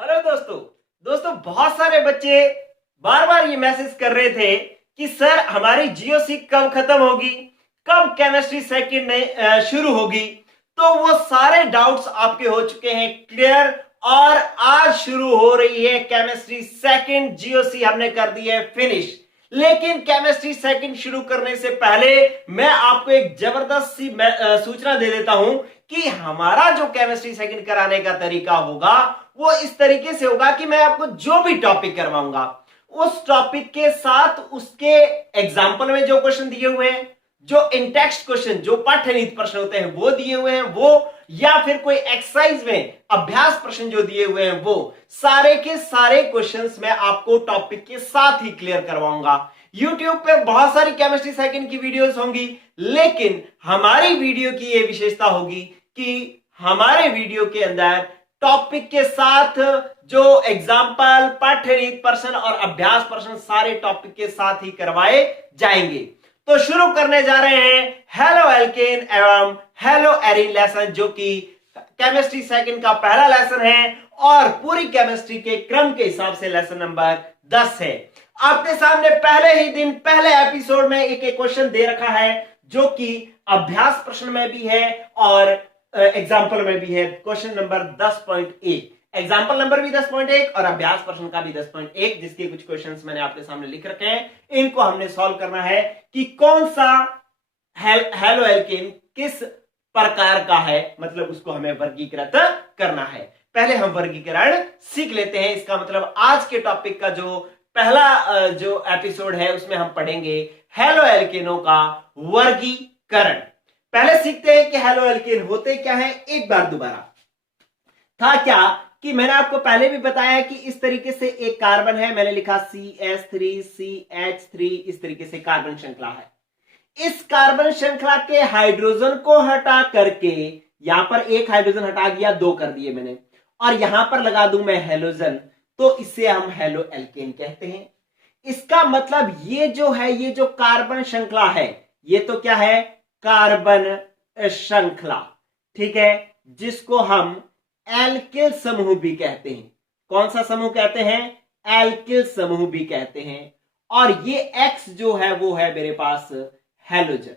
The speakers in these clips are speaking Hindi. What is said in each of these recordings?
हेलो दोस्तों। बहुत सारे बच्चे बार बार ये मैसेज कर रहे थे कि सर हमारी जीओसी कब खत्म होगी, कब केमिस्ट्री सेकंड शुरू होगी। तो वो सारे डाउट्स आपके हो चुके हैं क्लियर और आज शुरू हो रही है केमिस्ट्री सेकंड। जीओसी हमने कर दी है फिनिश। लेकिन केमिस्ट्री सेकंड शुरू करने से पहले मैं आपको एक जबरदस्त सी सूचना दे देता हूं कि हमारा जो केमिस्ट्री सेकंड कराने का तरीका होगा वो इस तरीके से होगा कि मैं आपको जो भी टॉपिक करवाऊंगा उस टॉपिक के साथ उसके एग्जाम्पल में जो क्वेश्चन दिए हुए हैं, जो इन टेक्स्ट क्वेश्चन जो पाठ्यनीति प्रश्न होते हैं वो दिए हुए हैं वो, या फिर कोई एक्सरसाइज में अभ्यास प्रश्न जो दिए हुए हैं वो सारे के सारे क्वेश्चंस मैं आपको टॉपिक के साथ ही क्लियर करवाऊंगा। YouTube पे बहुत सारी केमिस्ट्री सेकंड की वीडियोस होंगी, लेकिन हमारी वीडियो की यह विशेषता होगी कि हमारे वीडियो के अंदर टॉपिक के साथ जो एग्जाम्पल, पाठ्यनीति प्रश्न और अभ्यास प्रश्न सारे टॉपिक के साथ ही करवाए जाएंगे। तो शुरू करने जा रहे हैं हेलो एल्केन एवं हेलो एरीन लेसन, जो कि केमिस्ट्री सेकंड का पहला लेसन है और पूरी केमिस्ट्री के क्रम के हिसाब से लेसन नंबर 10 है। आपके सामने पहले ही दिन पहले एपिसोड में एक क्वेश्चन दे रखा है जो कि अभ्यास प्रश्न में भी है और एग्जाम्पल में भी है। क्वेश्चन नंबर 10.1, एग्जाम्पल नंबर भी 10.1 और अभ्यास प्रश्न का भी 10.1, जिसके कुछ क्वेश्चंस मैंने आपके सामने लिख रखे हैं। इनको हमने सॉल्व करना है कि कौन सा हेलो एल्केन किस प्रकार का है, मतलब उसको हमें वर्गीकृत करना है। पहले हम वर्गीकरण सीख लेते हैं। इसका मतलब आज के टॉपिक का जो पहला जो एपिसोड है उसमें हम पढ़ेंगे हेलो एल्केनों का वर्गीकरण। पहले सीखते हैं कि हेलो एल्केन होते क्या है। एक बार दोबारा था क्या कि मैंने आपको पहले भी बताया कि इस तरीके से एक कार्बन है, मैंने लिखा CH3 CH3, इस तरीके से कार्बन श्रृंखला है। इस कार्बन श्रृंखला के हाइड्रोजन को हटा करके यहां पर एक हाइड्रोजन हटा दिया, 2 कर दिए मैंने, और यहां पर लगा दूं मैं हेलोजन, तो इसे हम हेलो एल्केन कहते हैं। इसका मतलब ये जो है, ये जो कार्बन श्रृंखला है ये तो क्या है, कार्बन श्रृंखला, ठीक है, जिसको हम एल्किल समूह भी कहते हैं। कौन सा समूह कहते हैं, एल्किल समूह भी कहते हैं। और ये X जो है वो है मेरे पास हेलोजन,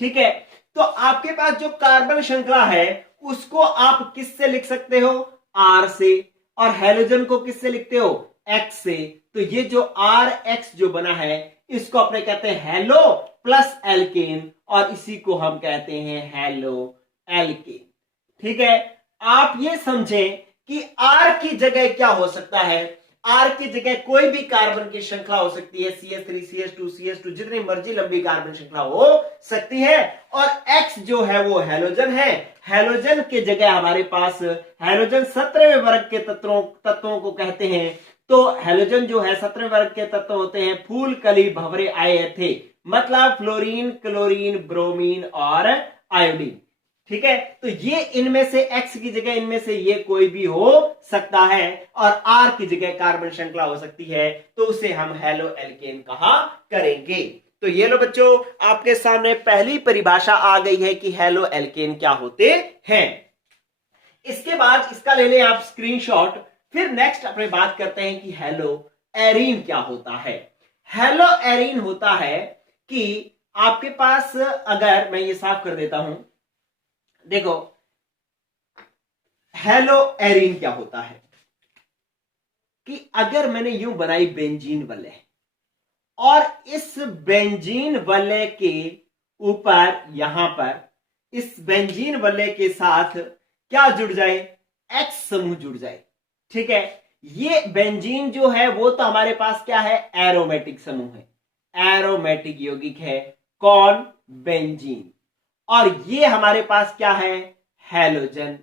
ठीक है। तो आपके पास जो कार्बन श्रृंखला है उसको आप किससे लिख सकते हो, R से, और हेलोजन को किससे लिखते हो, X से। तो ये जो RX जो बना है इसको अपने कहते हैं हेलो प्लस एल्केन, और इसी को हम कहते हैं हेलो एल्केन, ठीक है। आप ये समझें कि R की जगह क्या हो सकता है, R की जगह कोई भी कार्बन की श्रृंखला हो सकती है, CH3 CH2 CH2, जितनी मर्जी लंबी कार्बन श्रृंखला हो सकती है। और X जो है वो हेलोजन है। हेलोजन की जगह हमारे पास हेलोजन 17वें वर्ग के तत्वों को कहते हैं। तो हेलोजन जो है 17वें वर्ग के तत्व होते हैं, फूल कली भंवरे आए थे, मतलब फ्लोरीन, क्लोरीन, ब्रोमीन और आयोडीन, ठीक है। तो ये इनमें से X की जगह इनमें से ये कोई भी हो सकता है, और R की जगह कार्बन श्रृंखला हो सकती है, तो उसे हम हेलो एल्केन कहा करेंगे। तो ये लो बच्चों, आपके सामने पहली परिभाषा आ गई है कि हेलो एल्केन क्या होते हैं। इसके बाद इसका ले लें आप स्क्रीनशॉट। फिर नेक्स्ट अपने बात करते हैं कि हेलो एरीन क्या होता है। हेलो एरीन होता है कि आपके पास, अगर मैं ये साफ कर देता हूं, देखो हेलो एरीन क्या होता है कि अगर मैंने यूं बनाई बेंजीन वलय, और इस बेंजीन वलय के ऊपर यहां पर इस बेंजीन वलय के साथ क्या जुड़ जाए, X समूह जुड़ जाए, ठीक है। ये बेंजीन जो है वो तो हमारे पास क्या है, एरोमेटिक समूह है, एरोमेटिक यौगिक है। कौन, बेंजीन। और ये हमारे पास क्या है, हैलोजन।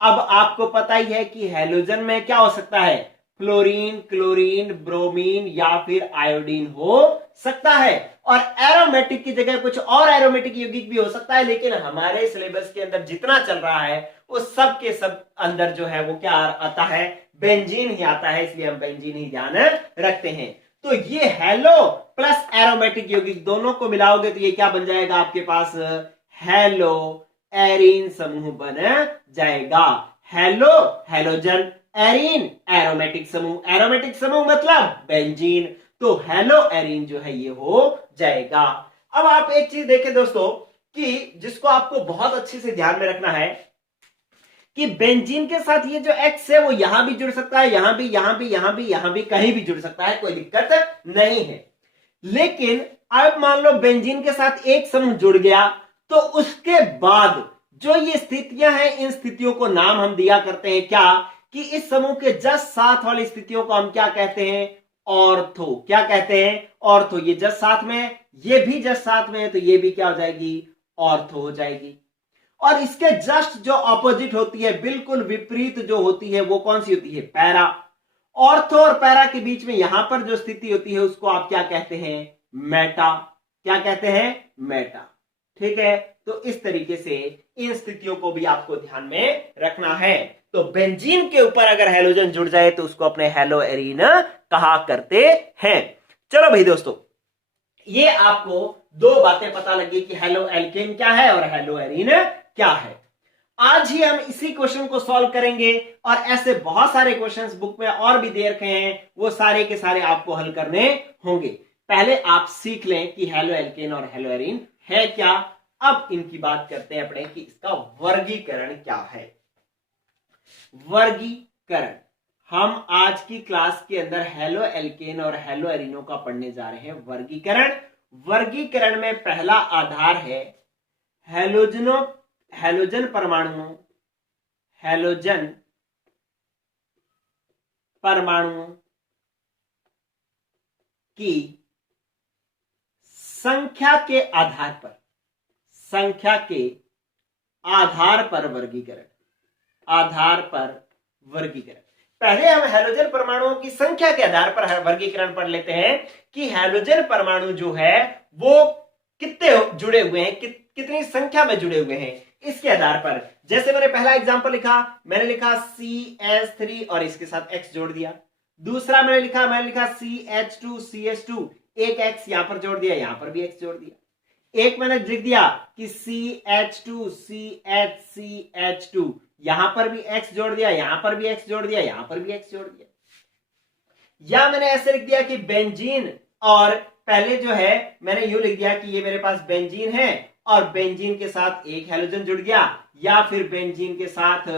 अब आपको पता ही है कि हैलोजन में क्या हो सकता है, फ्लोरीन, क्लोरीन, ब्रोमीन या फिर आयोडीन हो सकता है। और एरोमेटिक की जगह कुछ और एरोमेटिक यौगिक भी हो सकता है, लेकिन हमारे सिलेबस के अंदर जितना चल रहा है उस सब के सब अंदर जो है वो क्या आता है, बेंजीन ही आता है, इसलिए हम बेंजीन ही ध्यान रखते हैं। तो ये हेलो प्लस एरोमेटिक यौगिक दोनों को मिलाओगे तो ये क्या बन जाएगा आपके पास, हेलो एरीन समूह बन जाएगा। हेलो हेलोजन एरीन एरोमेटिक समूह, एरोमेटिक समूह मतलब बेंजीन, तो हेलो एरीन जो है ये हो जाएगा। अब आप एक चीज देखें दोस्तों कि जिसको आपको बहुत अच्छे से ध्यान में रखना है कि बेंजीन के साथ ये जो एक्स है वो यहां भी जुड़ सकता है, यहां भी, यहां भी, यहां भी, यहां भी, कहीं भी जुड़ सकता है, कोई दिक्कत नहीं है। लेकिन अब मान लो बेंजीन के साथ एक समूह जुड़ गया तो उसके बाद जो ये स्थितियां हैं इन स्थितियों को नाम हम दिया करते हैं क्या, कि इस समूह के जस्ट साथ वाली स्थितियों को हम क्या कहते हैं, ऑर्थो। क्या कहते हैं, ऑर्थो। ये जस्ट साथ में है, ये भी जस्ट साथ में है, तो ये भी क्या हो जाएगी, ऑर्थो हो जाएगी। और इसके जस्ट जो ऑपोजिट होती है, बिल्कुल विपरीत जो होती है, वो कौन सी होती है, पैरा। ऑर्थो और पैरा के बीच में यहां पर जो स्थिति होती है उसको आप क्या कहते हैं, मेटा। क्या कहते हैं, मेटा। ठीक है, तो इस तरीके से इन स्थितियों को भी आपको ध्यान में रखना है। तो बेंजीन के ऊपर अगर हैलोजन जुड़ जाए तो उसको अपने हेलो एरीन कहा करते हैं। चलो भाई दोस्तों, ये आपको दो बातें पता लगी कि हेलो एल्केन क्या है और हेलो एरीन क्या है। आज ही हम इसी क्वेश्चन को सॉल्व करेंगे और ऐसे बहुत सारे क्वेश्चंस बुक में और भी दे रखे हैं, वो सारे के सारे आपको हल करने होंगे। पहले आप सीख लें कि हेलो एल्केन और हेलो एरीन है क्या। अब इनकी बात करते हैं अपने कि इसका वर्गीकरण क्या है। वर्गीकरण हम आज की क्लास के अंदर हेलो एल्केन और हेलो एरीनो का पढ़ने जा रहे हैं। वर्गीकरण, वर्गीकरण में पहला आधार है हैलोजन परमाणुओं, हैलोजन परमाणुओं की संख्या के आधार पर, संख्या के आधार पर वर्गीकरण, आधार पर वर्गीकरण। पहले हम हैलोजन परमाणुओं की संख्या के आधार पर वर्गीकरण पढ़ लेते हैं कि हैलोजन परमाणु जो है वो कितने जुड़े हुए हैं, कितनी संख्या में जुड़े हुए हैं, इसके आधार पर। जैसे मैंने पहला एग्जांपल लिखा, मैंने लिखा CH3 और इसके साथ X जोड़ दिया। दूसरा मैंने लिखा CH2 CH2, एक X यहां पर जोड़ दिया, यहां पर भी X जोड़ दिया। एक मैंने लिख दिया कि CH2 CH2, यहां पर भी X जोड़ दिया, यहां पर भी X जोड़ दिया, यहां पर भी X जोड़ दिया। या मैंने ऐसे लिख दिया कि बेंजीन, और पहले जो है मैंने यूं लिख दिया कि ये मेरे पास बेंजीन है और बेंजीन के साथ एक हैलोजन जुड़ गया, या फिर बेंजीन के साथ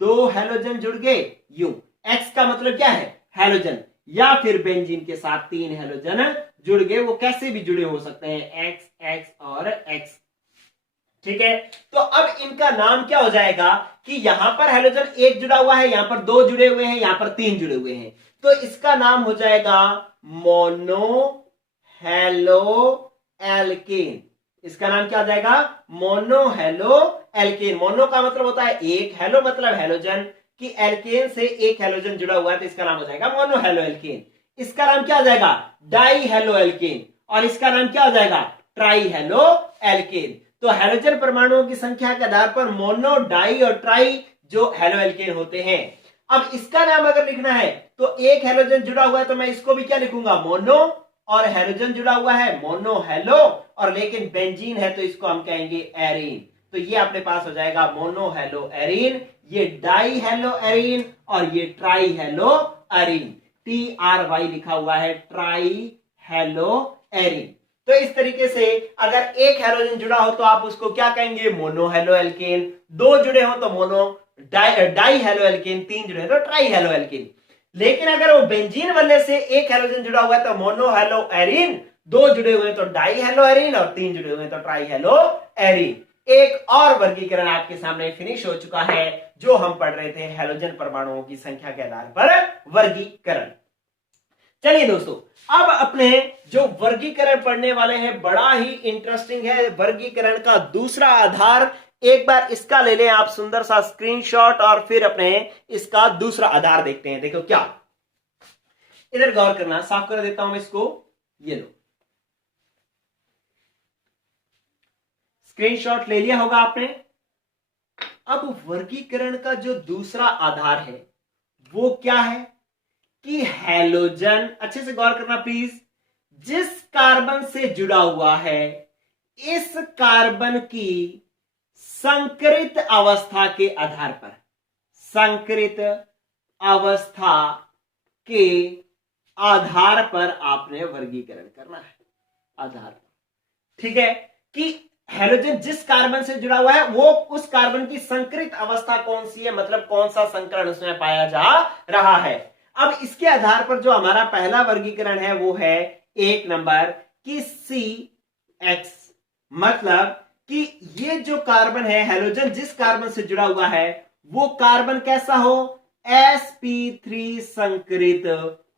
दो हैलोजन जुड़ गए, यूं। X का मतलब क्या है, हैलोजन। या फिर बेंजीन के साथ तीन हैलोजन जुड़ गए, वो कैसे भी जुड़े हो सकते हैं, X X और X। ठीक है, तो अब इनका नाम क्या हो जाएगा कि यहां पर हैलोजन एक जुड़ा हुआ है, यहां पर दो जुड़े हुए हैं, यहां पर तीन जुड़े हुए हैं, तो इसका नाम हो जाएगा मोनो हेलो एल्केन। इसका नाम क्या हो जाएगा, मोनो हेलो एल्केन। मोनो का मतलब होता है एक, हेलो मतलब हैलोजन, कि एल्केन से एक हैलोजन जुड़ा हुआ है, तो इसका नाम हो जाएगा मोनो हेलो एल्केन। इसका नाम क्या हो जाएगा, डाई हेलो एल्केन, और इसका नाम क्या हो जाएगा, ट्राई हेलो एल्केन। तो हैलोजन परमाणुओं की संख्या के आधार पर मोनो, डाई और ट्राई जो हेलो एल्केन होते हैं। अब इसका नाम अगर लिखना है तो एक हैलोजन जुड़ा हुआ है तो मैं इसको भी क्या लिखूंगा, मोनो, और हैलोजन जुड़ा हुआ है मोनो हेलो, और लेकिन बेंजीन है तो इसको हम कहेंगे एरीन। तो ये अपने पास हो जाएगा मोनो हेलो एरीन, ये डाई हेलो एरीन, और ये ट्राई हेलो एरीन। TRY लिखा हुआ है, ट्राई हेलो एरीन। तो इस तरीके से अगर एक हैलोजन जुड़ा हो तो आप उसको क्या कहेंगे, मोनो हेलो एल्केन। दो जुड़े हो तो मोनो डाई हेलो एल्केन, तीन जुड़े हो तो ट्राई हेलो एल्केन। लेकिन अगर वो बेंजीन वाले से एक हैलोजन जुड़ा हुआ है तो मोनो हेलो एरीन, दो जुड़े हुए तो डाई हेलो एरीन, और तीन जुड़े हुए तो ट्राई हेलो एरीन। एक और वर्गीकरण आपके सामने फिनिश हो चुका है जो हम पढ़ रहे थे, हैलोजन परमाणुओं की संख्या के आधार पर वर्गीकरण। चलिए दोस्तों, अब अपने जो वर्गीकरण पढ़ने वाले हैं बड़ा ही इंटरेस्टिंग है। वर्गीकरण का दूसरा आधार, एक बार इसका ले लें आप सुंदर सा स्क्रीनशॉट, और फिर अपने इसका दूसरा आधार देखते हैं। देखो क्या, इधर गौर करना, साफ कर देता हूं मैं इसको, ये लो स्क्रीनशॉट ले लिया होगा आपने। अब वर्गीकरण का जो दूसरा आधार है वो क्या है कि हैलोजन, अच्छे से गौर करना प्लीज, जिस कार्बन से जुड़ा हुआ है इस कार्बन की संकरित अवस्था के आधार पर, संकरित अवस्था के आधार पर आपने वर्गीकरण करना है, आधार पर। ठीक है, कि हैलोजन जिस कार्बन से जुड़ा हुआ है वो उस कार्बन की संकरित अवस्था कौन सी है, मतलब कौन सा संकरण उसमें पाया जा रहा है। अब इसके आधार पर जो हमारा पहला वर्गीकरण है वो है 1 नंबर कि CX, मतलब कि ये जो कार्बन है, हैलोजन जिस कार्बन से जुड़ा हुआ है वो कार्बन कैसा हो, sp3 संकरित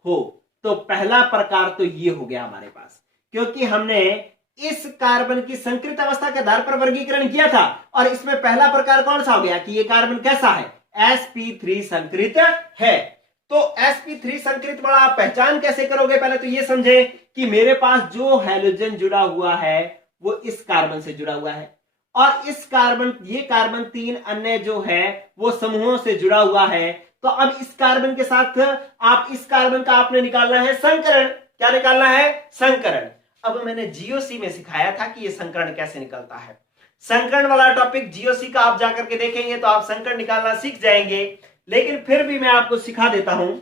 हो। तो पहला प्रकार तो ये हो गया हमारे पास, क्योंकि हमने इस कार्बन की संकरित अवस्था के आधार पर वर्गीकरण किया था, और इसमें पहला प्रकार कौन सा हो गया कि ये कार्बन कैसा है, sp3 संकरित है। तो sp3 संकरित वाला आप पहचान कैसे करोगे, पहले तो ये समझे कि मेरे पास जो हैलोजन जुड़ा हुआ है वो इस कार्बन से जुड़ा हुआ है, और इस कार्बन, ये कार्बन 3 अन्य जो है वो समूहों से जुड़ा हुआ है। तो अब इस कार्बन के साथ आप इस कार्बन का आपने निकालना है संकरण। क्या निकालना है, संकरण। अब मैंने जीओसी में सिखाया था कि ये संकरण कैसे निकलता है। संकरण वाला टॉपिक जीओसी का आप जाकर के देखेंगे तो आप संकरण निकालना सीख जाएंगे, लेकिन फिर भी मैं आपको सिखा देता हूं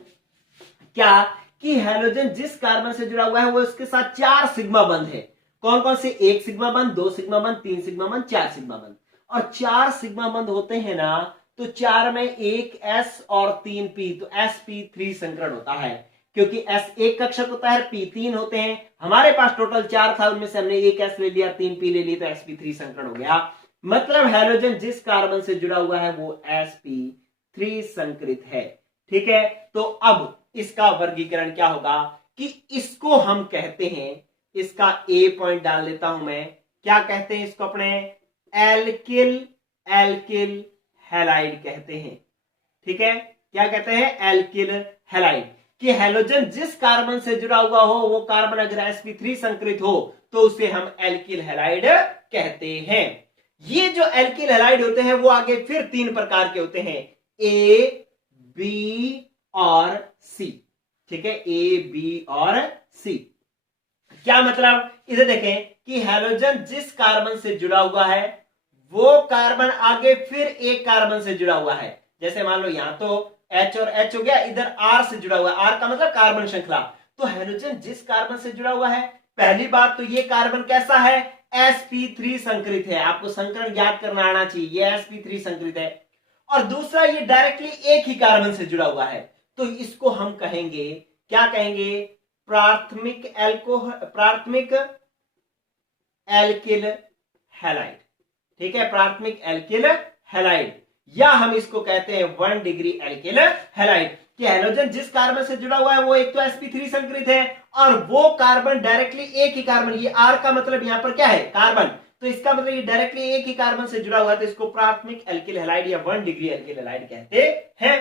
क्या कि हैलोजन जिस कार्बन से जुड़ा हुआ है वो इसके साथ 4 सिग्मा बंध है। कौन कौन से, 1 सिग्मा बंध, 2 सिग्मा बंध, 3 सिग्मा बंध, 4 सिग्मा बंध। और 4 सिग्मा बंध होते हैं ना, तो 4 में 1 S और 3 P, तो sp3 संकरण होता है, क्योंकि S एक कक्षक होता है, P 3 होते हैं। हमारे पास टोटल 4 था, उनमें से हमने 1 S ले लिया, 3 P ले लिया, तो sp3 संकरण हो गया। मतलब हैलोजन जिस कार्बन से जुड़ा हुआ है वो sp3 संकरित है। ठीक है, तो अब इसका वर्गीकरण क्या होगा कि इसको हम कहते हैं, इसका ए पॉइंट डाल लेता हूं मैं, क्या कहते हैं इसको अपने, एल्किल एल्किल हैलाइड कहते हैं। ठीक है, क्या कहते हैं, एल्किल हैलाइड। कि हैलोजन जिस कार्बन से जुड़ा हुआ हो वो कार्बन अगर sp3 संकरित हो तो उसे हम एल्किल हैलाइड कहते हैं। ये जो एल्किल हैलाइड होते हैं वो आगे फिर 3 प्रकार के होते हैं, ए, बी और सी। ठीक है, ए, बी और सी। क्या मतलब, इसे देखें कि हैलोजन जिस कार्बन से जुड़ा हुआ है वो कार्बन आगे फिर एक कार्बन से जुड़ा हुआ है। जैसे मान लो यहां तो H और H हो गया, इधर R से जुड़ा हुआ है, R का मतलब कार्बन श्रृंखला। तो हैलोजन जिस कार्बन से जुड़ा हुआ है, पहली बात तो ये कार्बन कैसा है, sp3 संकरित है। आपको संकरण याद करना आना चाहिए, ये sp3 संकरित है। और दूसरा, ये डायरेक्टली एक ही कार्बन से जुड़ा हुआ है, तो इसको हम कहेंगे, क्या कहेंगे, प्राथमिक एल्किल हैलाइड। ठीक है, प्राथमिक एल्किल हैलाइड, या हम इसको कहते हैं 1 डिग्री एल्किल हैलाइड। कि हैलोजन जिस कार्बन से जुड़ा हुआ है वो एक तो sp3 संकरित है, और वो कार्बन डायरेक्टली एक ही कार्बन, ये R का मतलब यहां पर क्या है, कार्बन, तो इसका मतलब ये डायरेक्टली एक ही कार्बन से जुड़ा हुआ है, तो इसको प्राथमिक एल्किल हैलाइड या 1 डिग्री एल्किल हैलाइड कहते हैं।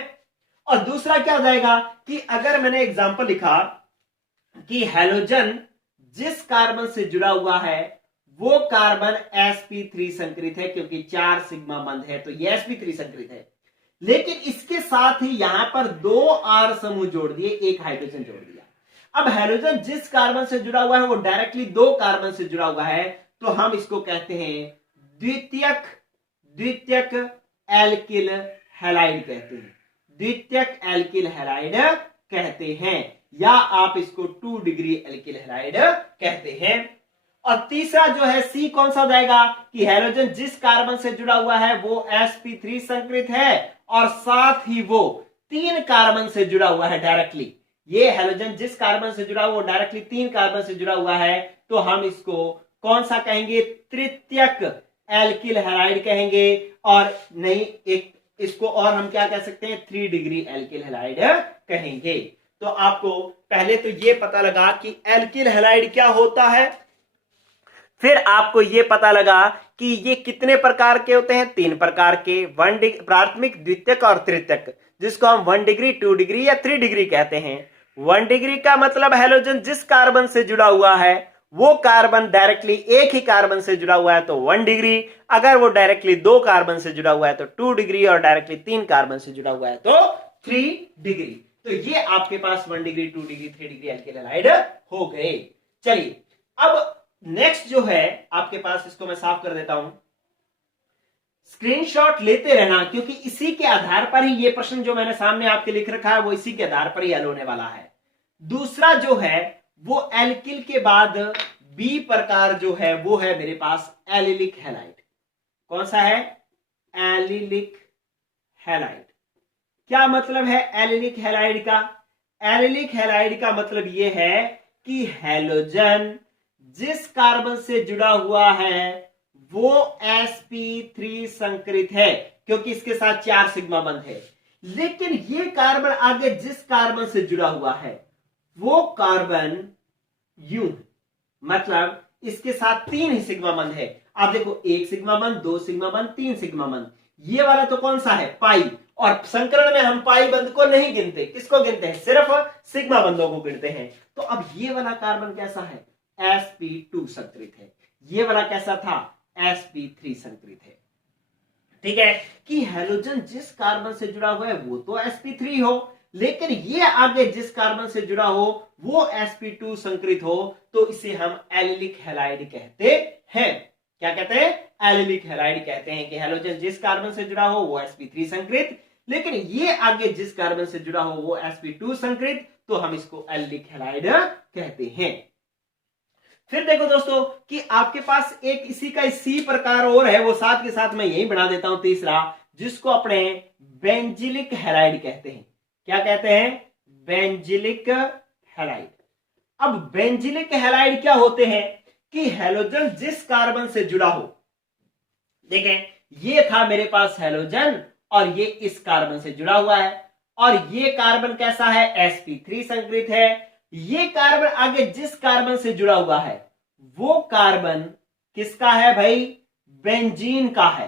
और दूसरा क्या हो जाएगा कि अगर मैंने एग्जांपल लिखा कि हैलोजन जिस कार्बन से जुड़ा हुआ है वो कार्बन sp3 संकरित है, क्योंकि 4 सिग्मा बंध है तो ये sp3 संकरित है। लेकिन इसके साथ ही यहां पर 2 R समूह जोड़ दिए, एक हाइड्रोजन जोड़ दिया। अब हैलोजन जिस कार्बन से जुड़ा हुआ है वो डायरेक्टली 2 कार्बन से जुड़ा हुआ है, तो हम इसको कहते हैं द्वितीयक एल्किल हैलाइड कहते हैं, द्वितीयक एल्किल हैलाइड कहते हैं, या आप इसको 2 डिग्री एल्किल हैलाइड कहते हैं। और तीसरा जो है सी, कौन सा हो जाएगा कि हैलोजन जिस कार्बन से जुड़ा हुआ है वो sp3 संकरित है, और साथ ही वो 3 कार्बन से जुड़ा हुआ है डायरेक्टली। ये हैलोजन जिस कार्बन से जुड़ा हुआ वो डायरेक्टली 3 कार्बन से जुड़ा हुआ है, तो हम इसको कौन सा कहेंगे, तृतीयक एल्किल हैलाइड कहेंगे। और नहीं, एक इसको और हम क्या कह सकते हैं, 3 डिग्री एल्किल हैलाइड कहेंगे। तो आपको पहले तो ये पता लगा कि एल्किल हैलाइड क्या होता है, फिर आपको ये पता लगा कि ये कितने प्रकार के होते हैं, 3 प्रकार के, प्राथमिक, द्वितीयक और तृतीयक, जिसको हम 1 डिग्री, 2 डिग्री या 3 डिग्री कहते हैं। 1 डिग्री का मतलब हैलोजन जिस कार्बन से जुड़ा हुआ है वो कार्बन डायरेक्टली एक ही कार्बन से जुड़ा हुआ है तो 1 डिग्री, अगर वो डायरेक्टली 2 कार्बन से जुड़ा हुआ है तो 2 डिग्री, और डायरेक्टली 3 कार्बन से जुड़ा हुआ है तो 3 डिग्री। तो ये आपके पास 1 degree, 2 degree, 3 degree alkyl halide हो गए। चलिए, अब नेक्स्ट जो है आपके पास, इसको मैं साफ कर देता हूं, स्क्रीनशॉट लेते रहना, क्योंकि इसी के आधार पर ही ये प्रश्न जो मैंने सामने आपके लिख रखा है वो इसी के आधार पर ही हल होने वाला है। दूसरा जो है वो एल्किल के बाद बी प्रकार जो है वो है मेरे पास एलिलिक हैलाइड। कौन सा है? Allylic halide. क्या मतलब है एलिलिक हैलाइड का? एलिलिक हैलाइड का मतलब यह है कि हैलोजन जिस कार्बन से जुड़ा हुआ है वो sp3 संकरित है, क्योंकि इसके साथ 4 सिग्मा बंध है। लेकिन ये कार्बन आगे जिस कार्बन से जुड़ा हुआ है वो कार्बन यूं, मतलब इसके साथ 3 ही सिग्मा बंध है। आप देखो 1 सिग्मा बंध, 2 सिग्मा बंध, 3 सिग्मा बंध। ये वाला तो कौन सा है? पाई। और संकरण में हम पाई बंध को नहीं गिनते, किसको गिनते हैं? सिर्फ सिग्मा बंधों को गिनते हैं। तो अब ये वाला कार्बन कैसा है? sp2 संकरित है। ये वाला कैसा था? sp3 संकरित है। ठीक है कि हैलोजन जिस कार्बन से जुड़ा हुआ है वो तो sp3 हो, लेकिन ये आगे जिस कार्बन से जुड़ा हो वो sp2 संकरित हो, तो इसे हम एलिलिक हैलाइड कहते हैं। क्या कहते हैं? एलिलिक हैलाइड कहते हैं कि हैलोजन जिस कार्बन से जुड़ा हो वो sp3 संकरित, लेकिन ये आगे जिस कार्बन से जुड़ा हो वो sp2 संकरित, तो हम इसको एलिलिक हैलाइड कहते हैं। फिर देखो दोस्तों कि आपके पास एक इसी का सी प्रकार और है, वो साथ के साथ मैं यही बना देता हूं तीसरा, जिसको अपने बेंजिलिक हैलाइड कहते हैं। क्या कहते हैं? Benzylic halide. अब बेंजिलिक हैलाइड क्या होते हैं कि हैलोजन जिस कार्बन से जुड़ा हो, देखें ये था मेरे पास हैलोजन और ये इस कार्बन से जुड़ा हुआ है, और ये कार्बन कैसा है? sp3 संकरित है। ये कार्बन आगे जिस कार्बन से जुड़ा हुआ है वो कार्बन किसका है भाई? बेंजीन का है।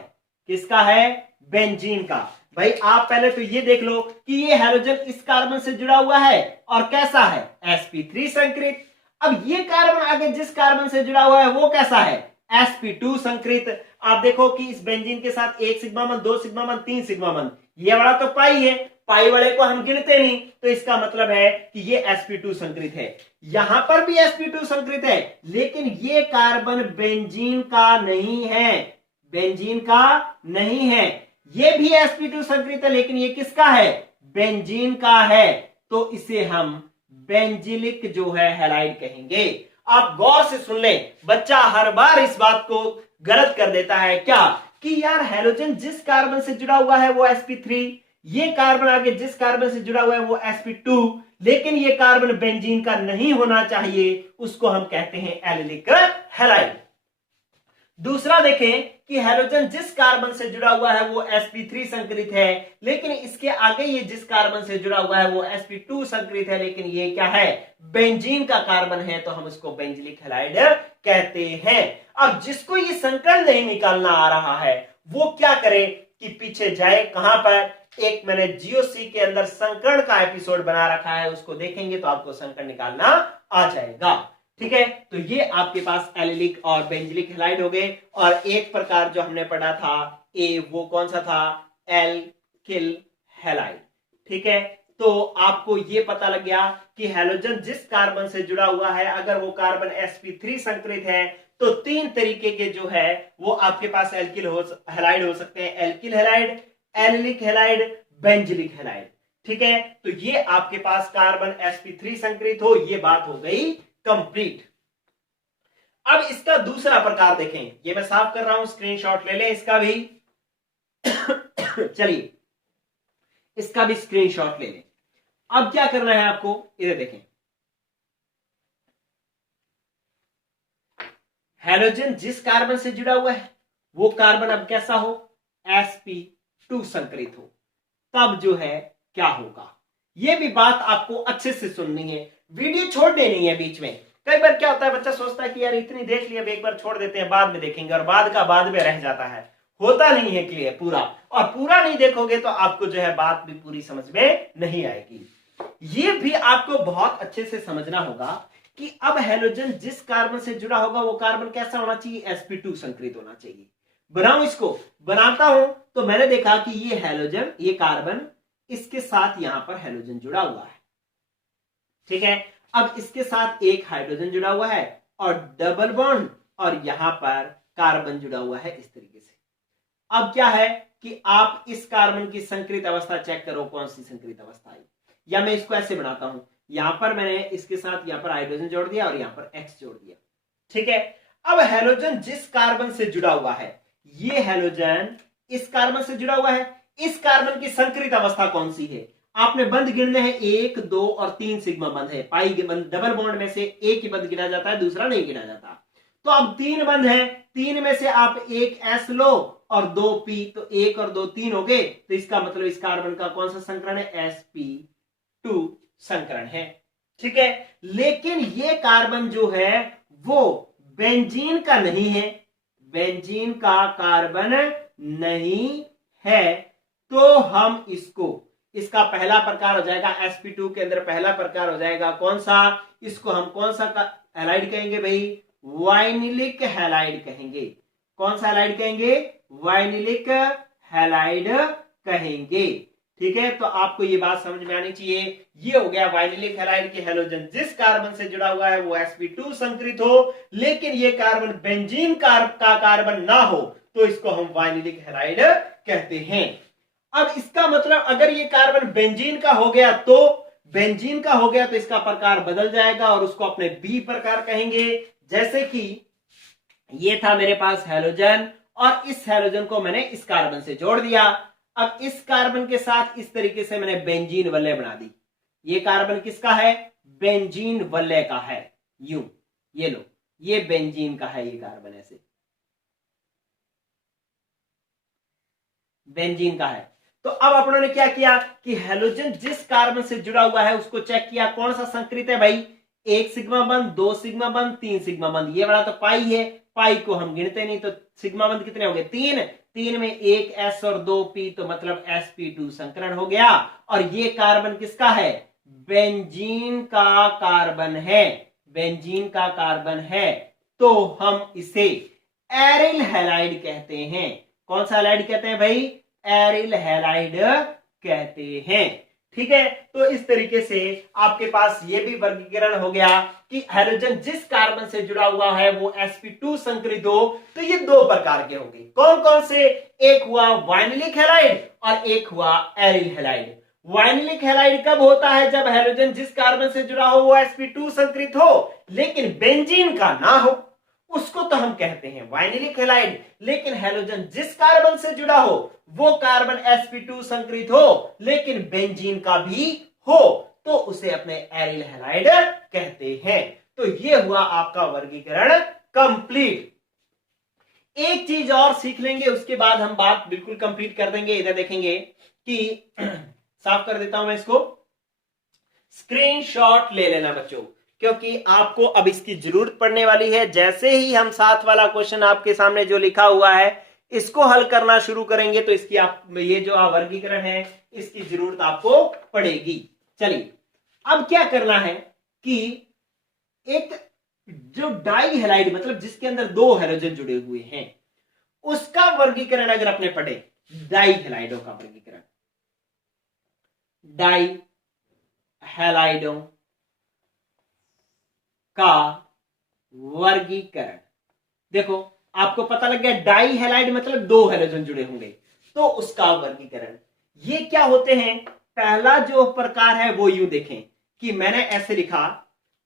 किसका है? बेंजीन का। भाई आप पहले तो ये देख लो कि ये हैलोजन इस कार्बन से जुड़ा हुआ है और कैसा है? sp3 संकरित। अब ये कार्बन आगे जिस कार्बन से जुड़ा हुआ है वो कैसा है? sp2 संकरित। आप देखो कि इस बेंजीन के साथ 1 सिग्मा बंध, 2 सिग्मा बंध, 3 सिग्मा बंध। ये वाला तो पाई है, पाई वाले को हम गिनते नहीं, तो इसका मतलब है कि ये sp2 संकरित है। यहां पर भी sp2 संकरित है, लेकिन ये कार्बन बेंजीन का नहीं है। बेंजीन का नहीं है। ये भी sp2 संकरित है, लेकिन ये किसका है? बेंजीन का है। तो इसे हम बेंजिलिक जो है हैलाइड कहेंगे। आप गौर से सुन लें, बच्चा हर बार इस बात को गलत कर देता है। क्या? कि यार हैलोजन जिस कार्बन से जुड़ा हुआ है वो sp3, ये कार्बन आगे जिस कार्बन से जुड़ा हुआ है वो sp2, लेकिन ये कार्बन बेंजीन का नहीं होना चाहिए, उसको हम कहते हैं एलिलिक हैलाइड। दूसरा देखें कि हैलोजन जिस कार्बन से जुड़ा हुआ है वो sp3 संकरित है, लेकिन इसके आगे ये जिस कार्बन से जुड़ा हुआ है वो sp2 संकरित है, लेकिन ये क्या है? बेंजीन का कार्बन है, तो हम इसको बेंजिलिक हैलाइड कहते हैं। अब जिसको ये संकरण नहीं निकालना आ रहा है वो क्या करे कि पीछे जाए, कहां पर? एक मैंने जीओसी के अंदर संकरण का एपिसोड बना रखा है, उसको देखेंगे तो आपको संकरण निकालना आ जाएगा। ठीक है, तो ये आपके पास एलिलिक और बेंजिलिक हैलाइड हो गए। और एक प्रकार जो हमने पढ़ा था ए, वो कौन सा था? Alkyl halide. ठीक है, तो आपको ये पता लग गया कि हैलोजन जिस कार्बन से जुड़ा हुआ है, अगर वो कार्बन sp3 संकरित है, तो 3 तरीके के जो है वो आपके पास एल्किल हैलाइड हो सकते हैं। Alkyl halide, allylic halide, benzylic halide. ठीक है, तो ये आपके पास कार्बन sp3 संकरित हो, ये बात हो गई कंप्लीट। अब इसका दूसरा प्रकार देखें, ये मैं साफ कर रहा हूं, स्क्रीनशॉट ले लें इसका भी। चलिए इसका भी स्क्रीनशॉट ले लें। अब क्या करना है आपको, इधर देखें, हैलोजन जिस कार्बन से जुड़ा हुआ है वो कार्बन अब कैसा हो? sp2 संकरित हो। तब जो है क्या होगा, ये भी बात आपको अच्छे से सुननी है, वीडियो छोड़ देनी है बीच में। कई बार क्या होता है, बच्चा सोचता है कि यार इतनी देख लिया, एक बार छोड़ देते हैं, बाद में देखेंगे, और बाद का बाद में रह जाता है, होता नहीं है क्लियर पूरा। और पूरा नहीं देखोगे तो आपको जो है बात भी पूरी समझ में नहीं आएगी। ये भी आपको बहुत अच्छे से समझना होगा कि अब हैलोजन जिस कार्बन से जुड़ा होगा वो कार्बन कैसा होना चाहिए? sp2 संकरित होना चाहिए। बनाऊं इसको, बनाता हूं तो मैंने देखा कि ये हैलोजन, ये कार्बन, इसके साथ यहां पर हैलोजन जुड़ा हुआ है। ठीक है, अब इसके साथ एक हाइड्रोजन जुड़ा हुआ है और डबल बॉन्ड, और यहां पर कार्बन जुड़ा हुआ है इस तरीके से। अब क्या है कि आप इस कार्बन की संकरित अवस्था चेक करो, कौन सी संकरित अवस्था आई। या मैं इसको ऐसे बनाता हूं, यहां पर मैंने इसके साथ यहां पर हाइड्रोजन जोड़ दिया और यहां पर एक्स जोड़ दिया, ठीक है। अब हैलोजन जिस कार्बन से जुड़ा हुआ है, ये हैलोजन इस कार्बन से जुड़ा हुआ है, इस कार्बन की संकरित अवस्था कौन सी है? आपने बंध गिनने हैं, 1, 2 और 3 सिग्मा बंध है। पाई के बंध, डबल बॉन्ड में से एक ही बंध गिना जाता है, दूसरा नहीं गिना जाता। तो अब 3 बंध है, 3 में से आप एक एस लो और 2 पी, तो 1 और 2 3 हो गए। तो इसका मतलब इस कार्बन का कौन सा संकरण है? sp2 संकरण है, ठीक है। लेकिन ये कार्बन जो है वो बेंजीन का नहीं है, बेंजीन का कार्बन नहीं है। तो हम इसका पहला प्रकार हो जाएगा sp2 के अंदर, पहला प्रकार हो जाएगा कौन सा? इसको हम कौन सा हैलाइड कहेंगे भाई? वाइनिलिक हैलाइड कहेंगे। कौन सा हैलाइड कहेंगे? वाइनिलिक हैलाइड कहेंगे, ठीक है। तो आपको ये बात समझ में आनी चाहिए। ये हो गया वाइनिलिक हैलाइड के हैलोजन जिस कार्बन से जुड़ा हुआ है वो sp2 संकरित हो, लेकिन ये कार्बन बेंजीन का कार्बन ना हो, तो इसको हम वाइनिलिक हैलाइड कहते हैं। अब इसका मतलब अगर ये कार्बन बेंजीन का हो गया तो इसका प्रकार बदल जाएगा और उसको अपने बी प्रकार कहेंगे। जैसे कि ये था मेरे पास हैलोजन और इस हैलोजन को मैंने इस कार्बन से जोड़ दिया। अब इस कार्बन के साथ इस तरीके से मैंने बेंजीन वलय बना दी। ये कार्बन किसका है? बेंजीन वलय का है। यूं, ये लो, ये बेंजीन का है, ये कार्बन ऐसे बेंजीन का है। तो अब अपनों ने क्या किया कि हैलोजन जिस कार्बन से जुड़ा हुआ है उसको चेक किया कौन सा संकरित है भाई? 1 सिग्मा बंध, 2 सिग्मा बंध, 3 सिग्मा बंध। ये वाला तो पाई है, पाई को हम गिनते नहीं, तो सिग्मा बंध कितने हो गए? 3 में 1 s और 2 p, तो मतलब sp2 संकरण हो गया। और ये कार्बन किसका है? बेंजीन का कार्बन है, बेंजीन का कार्बन है। तो हम इसे एरिल हैलाइड कहते हैं। कौन सा हैलाइड कहते हैं भाई? एरिल हैलाइड कहते हैं, ठीक है। तो इस तरीके से आपके पास ये भी वर्गीकरण हो गया कि हैलोजन जिस कार्बन से जुड़ा हुआ है वो sp2 संकरित हो। तो ये दो प्रकार के होंगे, कौन कौन से? एक हुआ वाइनिलिक हैलाइड और एक हुआ एरिल हैलाइड। वाइनिलिक हैलाइड कब होता है? जब हैलोजन जिस कार्बन से जुड़ा हो वो sp2 संकरित हो, लेकिन बेंजीन का ना हो, उसको तो हम कहते हैं वाइनिलिक हैलाइड। लेकिन हैलोजन जिस कार्बन से जुड़ा हो वो कार्बन sp2 संकरित हो, लेकिन बेंजीन का भी हो, तो उसे अपने एरिल हैलाइड कहते हैं। तो ये हुआ आपका वर्गीकरण कंप्लीट। एक चीज और सीख लेंगे, उसके बाद हम बात बिल्कुल कंप्लीट कर देंगे। इधर देखेंगे कि साफ कर देता हूं मैं इसको, स्क्रीनशॉट ले लेना बच्चों, क्योंकि आपको अब इसकी जरूरत पड़ने वाली है। जैसे ही हम 7 वाला क्वेश्चन आपके सामने जो लिखा हुआ है इसको हल करना शुरू करेंगे तो इसकी ये जो वर्गीकरण है इसकी जरूरत आपको पड़ेगी। चलिए, अब क्या करना है कि एक जो डाई हैलाइड, मतलब जिसके अंदर 2 हैलोजन जुड़े हुए हैं, उसका वर्गीकरण अगर अपने पढ़े, डाई हैलाइडों का वर्गीकरण, डाई हैलाइडों का वर्गीकरण। देखो, आपको पता लग गया डाई हैलाइड मतलब 2 हैलोजन जुड़े होंगे, तो उसका वर्गीकरण ये क्या होते हैं? पहला जो प्रकार है वो यूं देखें कि मैंने ऐसे लिखा,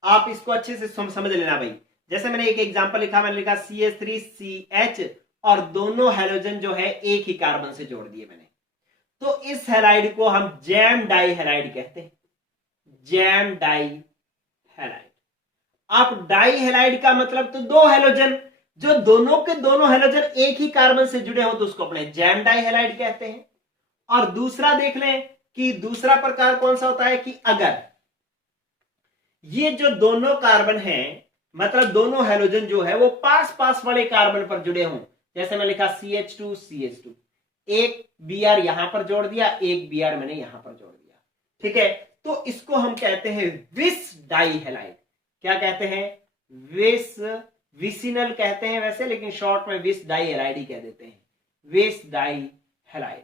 आप इसको अच्छे से समझ लेना भाई। जैसे मैंने एक एग्जांपल लिखा, मैंने लिखा CH3CH और दोनों हैलोजन जो है एक ही कार्बन से जोड़ दिए मैंने, तो इस हैलाइड को हम जैम डाई हैलाइड कहते हैं। Gem dihalide. आप डाई हैलाइड का मतलब तो 2 हैलोजन, जो दोनों के दोनों हैलोजन एक ही कार्बन से जुड़े हो तो उसको अपने जैम डाई हैलाइड कहते हैं। और दूसरा देख लें कि दूसरा प्रकार कौन सा होता है कि अगर ये जो दोनों कार्बन हैं, मतलब दोनों हैलोजन जो है वो पास पास वाले कार्बन पर जुड़े हों, जैसे मैं लिखा CH2 CH2, एक Br यहां पर जोड़ दिया, एक Br मैंने यहां पर जोड़ दिया, ठीक है। तो इसको हम कहते हैं विस डाई हैलाइड। क्या कहते हैं? विसिनल कहते हैं वैसे, लेकिन शॉर्ट में विस डाई हैलाइड ही कह देते हैं, विस डाई हैलाइड,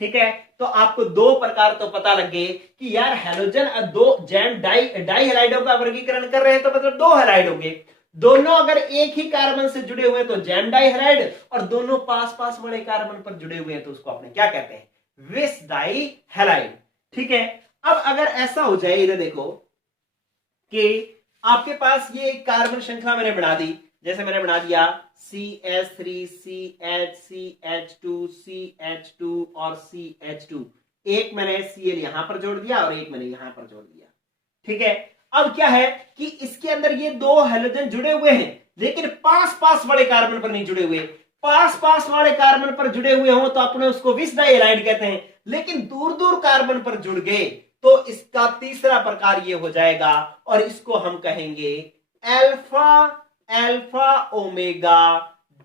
ठीक है। तो आपको 2 प्रकार तो पता लग गए कि यार हैलोजन 2 जैम डाई हैलाइडों का वर्गीकरण कर रहे हैं, तो मतलब 2 हैलाइड होंगे। दोनों अगर एक ही कार्बन से जुड़े हुए तो जैम डाइहैलाइड, और दोनों पास पास वाले कार्बन पर जुड़े हुए हैं तो उसको अपने क्या कहते हैं, विस डाइहैलाइड। ठीक है, अब अगर ऐसा हो जाए, इधर देखो कि आपके पास ये एक कार्बन श्रृंखला मैंने बना दी, जैसे मैंने बना दिया CH3 CH CH2 CH2 और CH2, एक मैंने Cl यहां पर जोड़ दिया और एक मैंने यहां पर जोड़ दिया। ठीक है, अब क्या है कि इसके अंदर ये दो हैलोजन जुड़े हुए हैं, लेकिन पास पास वाले कार्बन पर नहीं जुड़े हुए। पास पास वाले कार्बन पर जुड़े हुए हो तो अपने उसको विस डाइहैलाइड कहते हैं, लेकिन दूर दूर कार्बन पर जुड़ गए तो इसका तीसरा प्रकार ये हो जाएगा, और इसको हम कहेंगे अल्फा अल्फा ओमेगा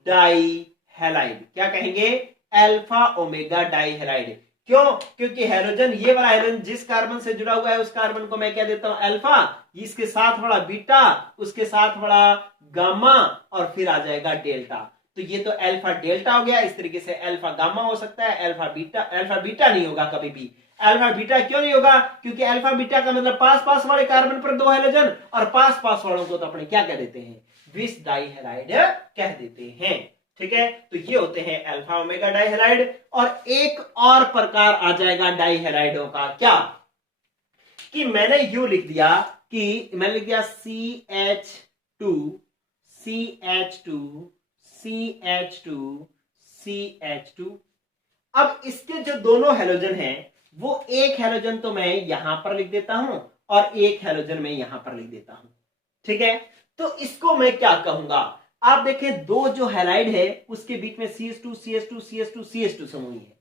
डाइहैलाइड। क्या कहेंगे, अल्फा ओमेगा डाइहैलाइड। क्यों, क्योंकि हैलोजन, ये वाला हैलोजन जिस कार्बन से जुड़ा हुआ है उस कार्बन को मैं क्या देता हूं, अल्फा, इसके साथ वाला बीटा, उसके साथ वाला गामा, और फिर आ जाएगा डेल्टा। तो ये तो अल्फा डेल्टा हो गया। इस तरीके से अल्फा गामा हो सकता है, अल्फा बीटा। अल्फा बीटा नहीं होगा कभी भी। अल्फा बीटा क्यों नहीं होगा, क्योंकि अल्फा बीटा का मतलब पास पास वाले कार्बन पर दो हैलोजन, और पास पास वालों को तो अपने क्या कह देते हैं, विस डाइहैलाइड कह देते हैं। ठीक है, तो ये होते हैं अल्फा ओमेगा डाइहैलाइड। और एक और प्रकार आ जाएगा डाइहैलाइडों का, क्या कि मैंने यू लिख दिया, कि मैंने लिख दिया CH2 CH2 CH2 CH2। अब इसके जो दोनों हैलोजन हैं, वो एक हैलोजन तो मैं यहां पर लिख देता हूं और एक हैलोजन मैं यहां पर लिख देता हूं। ठीक है, तो इसको मैं क्या कहूंगा, आप देखें दो जो हैलाइड है उसके बीच में CH2 CH2 CH2 CH2 समूह है,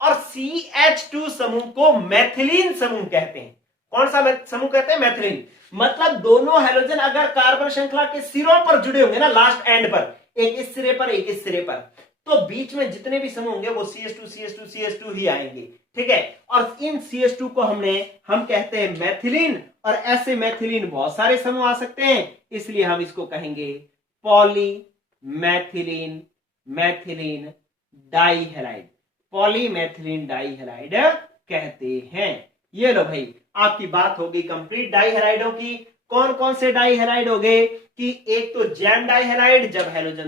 और CH2 समूह को मैथिलीन समूह कहते हैं। कौन सा समूह कहते हैं, मैथिलीन। मतलब दोनों हैलोजन अगर कार्बन श्रृंखला के सिरों पर जुड़े होंगे ना, लास्ट एंड पर, एक इस सिरे पर एक इस सिरे पर, तो बीच में जितने भी समूह होंगे वो CH2 CH2 CH2 ही आएंगे। ठीक है, और इन CH2 को हम कहते हैं मैथिलीन, और ऐसे मैथिलीन बहुत सारे समूह आ सकते हैं, इसलिए हम इसको कहेंगे पॉली मैथिलीन मैथिलीन डाइहैलाइड। पॉलीमैथिलीन डाइहैलाइड कहते हैं। ये लो भाई, आपकी बात होगी कंप्लीट डाइहैलाइडों की। कौन कौन से डाइहैलाइड हो गए, कि एक तो जैम डाइहैलाइड जब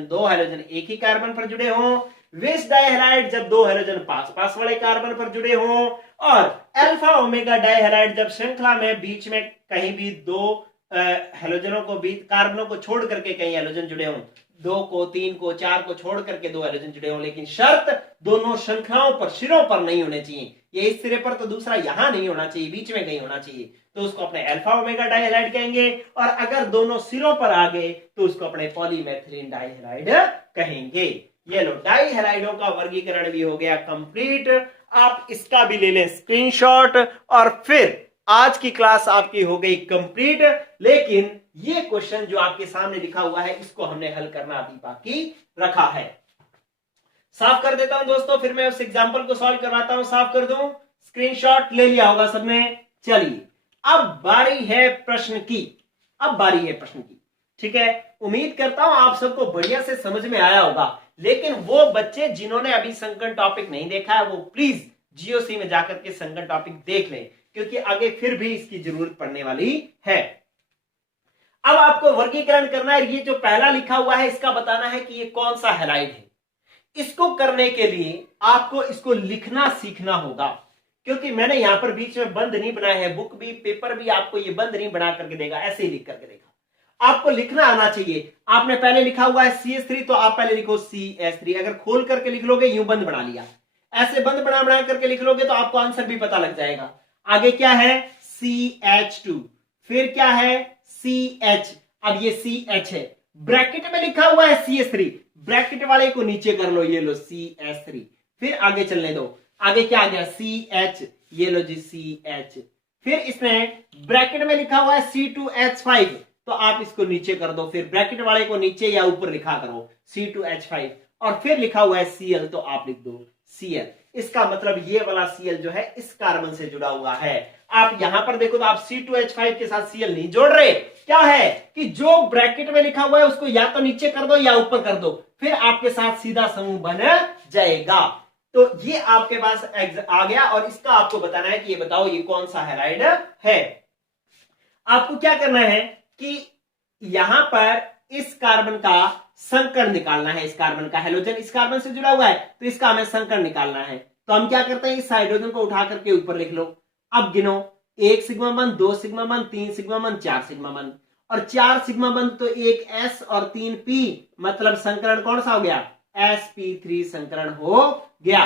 दो हैलोजन एक ही कार्बन पर जुड़े हों, विस डाइहैलाइड जब दो हैलोजन पास पास वाले कार्बन पर जुड़े हों, और अल्फा ओमेगा डाइहैलाइड जब श्रृंखला में बीच में कहीं भी दो हैलोजनों को बीच कार्बनों को छोड़ करके कई हैलोजन जुड़े हों, दो को, तीन को, चार को छोड़ करके दो हैलोजन जुड़े हों, लेकिन शर्त दोनों श्रृंखलाओं पर, सिरों पर नहीं होने चाहिए। ये इस सिरे पर तो दूसरा यहां नहीं होना चाहिए, बीच में कहीं होना चाहिए, तो उसको अपने अल्फा ओमेगा डाइहैलाइड कहेंगे। और अगर दोनों सिरों पर आ गए तो उसको अपने पॉलीमैथिलीन डाइहैलाइड कहेंगे। ये लो, डाइहैलाइडों का वर्गीकरण भी हो गया कंप्लीट। आप इसका भी ले लें स्क्रीनशॉट, और फिर आज की क्लास आपकी हो गई कंप्लीट। लेकिन ये क्वेश्चन जो आपके सामने लिखा हुआ है, इसको हमने हल करना अभी बाकी रखा है। साफ कर देता हूं दोस्तों, फिर मैं उस एग्जांपल को सॉल्व करवाता हूं। साफ कर दूं, स्क्रीनशॉट ले लिया होगा सबने। चलिए, अब बारी है प्रश्न की। ठीक है, उम्मीद करता हूं आप सबको बढ़िया से समझ में आया होगा। लेकिन वो बच्चे जिन्होंने अभी संकन टॉपिक नहीं देखा है, वो प्लीज जीओसी में जाकर के संकन टॉपिक देख लें, क्योंकि आगे फिर भी इसकी जरूरत पड़ने वाली है। अब आपको वर्गीकरण करना है। ये जो पहला लिखा हुआ है, इसका बताना है कि ये कौन सा हैलाइड है। इसको करने के लिए आपको इसको लिखना सीखना होगा, क्योंकि मैंने यहां पर बीच में बंद नहीं बनाया है। बुक भी, पेपर भी आपको ये बंद नहीं बना करके देगा, ऐसे ही लिख करके देगा। आपको लिखना आना चाहिए। आपने पहले लिखा हुआ है CH3, तो आप पहले लिखो CH3। अगर खोल करके लिख लोगे, यूं बंद बना लिया, ऐसे बंद बना करके लिख लोगे तो आपको आंसर भी पता लग जाएगा। आगे क्या है, CH2, फिर क्या है CH। अब ये CH है, ब्रैकेट में लिखा हुआ है CH3, ब्रैकेट वाले को नीचे कर लो, ये लो CH3। फिर आगे चलने दो, आगे क्या आ गया CH, ये लो जी CH। फिर इसमें ब्रैकेट में लिखा हुआ है C2H5, तो आप इसको नीचे कर दो, फिर ब्रैकेट वाले को नीचे या ऊपर लिखा करो C2H5। और फिर लिखा हुआ है Cl, तो आप लिख दो Cl। इसका मतलब ये वाला Cl जो है इस कार्बन से जुड़ा हुआ है। आप यहां पर देखो तो आप C2H5 के साथ Cl नहीं जोड़ रहे। क्या है कि जो ब्रैकेट में लिखा हुआ है उसको या तो नीचे कर दो या ऊपर कर दो, फिर आपके साथ सीधा समूह बन जाएगा। तो ये आपके पास आ गया, और इसका आपको बताना है कि ये बताओ ये कौन सा हैलाइड है। आपको क्या करना है कि यहां पर इस कार्बन का संकरण निकालना है। इस कार्बन का हैलोजन इस कार्बन से जुड़ा हुआ है, तो इसका हमें संकरण निकालना है। तो हम क्या करते हैं, इस हाइड्रोजन को उठा करके ऊपर लिख लो। अब गिनो, 1 सिग्मा बंध, 2 सिग्मा बंध, 3 सिग्मा बंध, 4 सिग्मा बंध, और 4 सिग्मा बंध तो 1 S और 3 P, मतलब संकरण कौन सा हो गया, sp3 संकरण हो गया।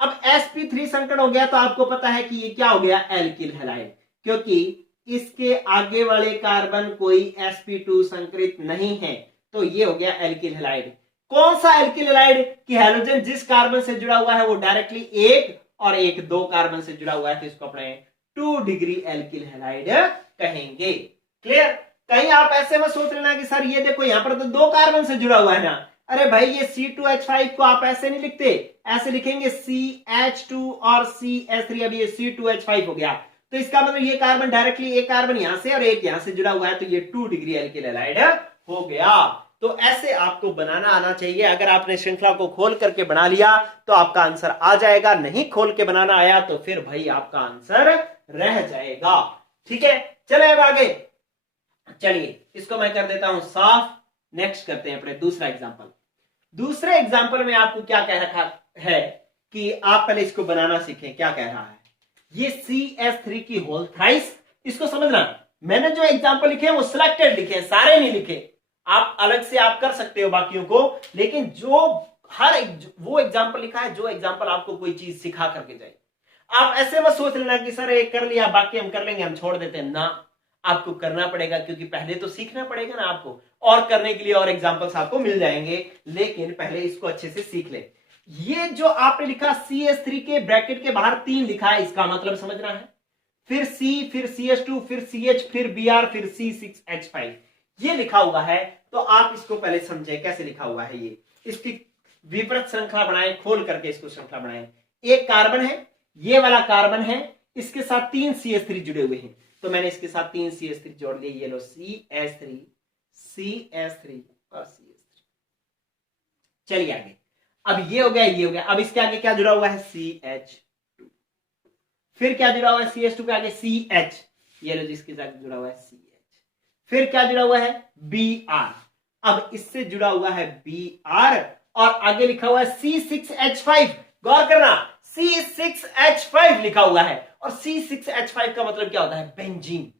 अब sp3 संकरण हो गया तो आपको पता है कि ये क्या हो गया, एल्किल हैलाइड, क्योंकि इसके आगे वाले कार्बन कोई sp2 संकरित नहीं है, तो ये हो गया एल्किल हैलाइड। कौन सा एल्किल हैलाइड, कि हैलोजन जिस कार्बन से जुड़ा हुआ है वो डायरेक्टली 1 और 1 2 कार्बन से जुड़ा हुआ है, तो इसको अपने 2 डिग्री एल्किल हैलाइड कहेंगे। क्लियर। कहीं आप ऐसे में सोच लेना कि सर ये देखो यहां पर तो 2 कार्बन से जुड़ा हुआ है ना, अरे भाई ये C2H5 को आप ऐसे नहीं लिखते, ऐसे लिखेंगे CH2 और CH3। अब ये C2H5 हो गया, तो इसका मतलब ये कार्बन डायरेक्टली एक कार्बन यहां से और एक यहां से जुड़ा हुआ है, तो ये 2 डिग्री एल्किल हैलाइड हो गया। तो ऐसे आपको बनाना आना चाहिए। अगर आपने श्रृंखला को खोल करके बना लिया तो आपका आंसर आ जाएगा, नहीं खोल के बनाना आया तो फिर भाई आपका आंसर रह जाएगा। ठीक है, चले अब आगे। चलिए इसको मैं कर देता हूं साफ। नेक्स्ट करते हैं अपने दूसरा एग्जांपल। दूसरे एग्जांपल में आपको क्या कह रखा है कि आप पहले इसको बनाना सीखें। क्या कह रहा है, ये CS3 की होल थ्राइस, इसको समझना। मैंने जो एग्जांपल लिखे हैं वो सिलेक्टेड लिखे, सारे नहीं लिखे। आप अलग से आप कर सकते हो बाकियों को, लेकिन जो हर वो एग्जांपल लिखा है जो एग्जांपल आपको कोई चीज सिखा करके जाए। आप ऐसे मत सोच लेना कि सर एक कर लिया बाकी हम कर लेंगे, हम छोड़ देते हैं ना। आपको करना पड़ेगा, क्योंकि पहले तो सीखना पड़ेगा ना आपको, और करने के लिए और एग्जांपल्स आपको मिल जाएंगे, लेकिन पहले इसको अच्छे से सीख ले। ये जो आपने लिखा CS3 के ब्रैकेट के बाहर 3 लिखा है, इसका मतलब समझना है। फिर C, फिर CH2, फिर CH, फिर Br, फिर C6H5 ये लिखा हुआ है। तो आप इसको पहले समझे कैसे लिखा हुआ है। ये इसकी विपरीत श्रृंखला बनाए, खोल करके इसको श्रृंखला बनाए। एक कार्बन है, ये वाला कार्बन है, इसके साथ 3 CH3 जुड़े हुए हैं, तो मैंने इसके साथ 3 CH3 जोड़ लिए। ये लो CH3, CH3 और CH3। चलिए आगे। अब ये हो गया, ये हो गया। अब इसके आगे क्या जुड़ा हुआ है, CH2। फिर क्या जुड़ा हुआ है CH2 के आगे, CH। ये लो जिसके साथ जुड़ा हुआ है CH। फिर क्या जुड़ा हुआ है, Br। अब इससे जुड़ा हुआ है Br और आगे लिखा हुआ है C6H5। गौर करना, C6H5 लिखा हुआ है, और C6H5 का मतलब क्या होता है, बेंजीन।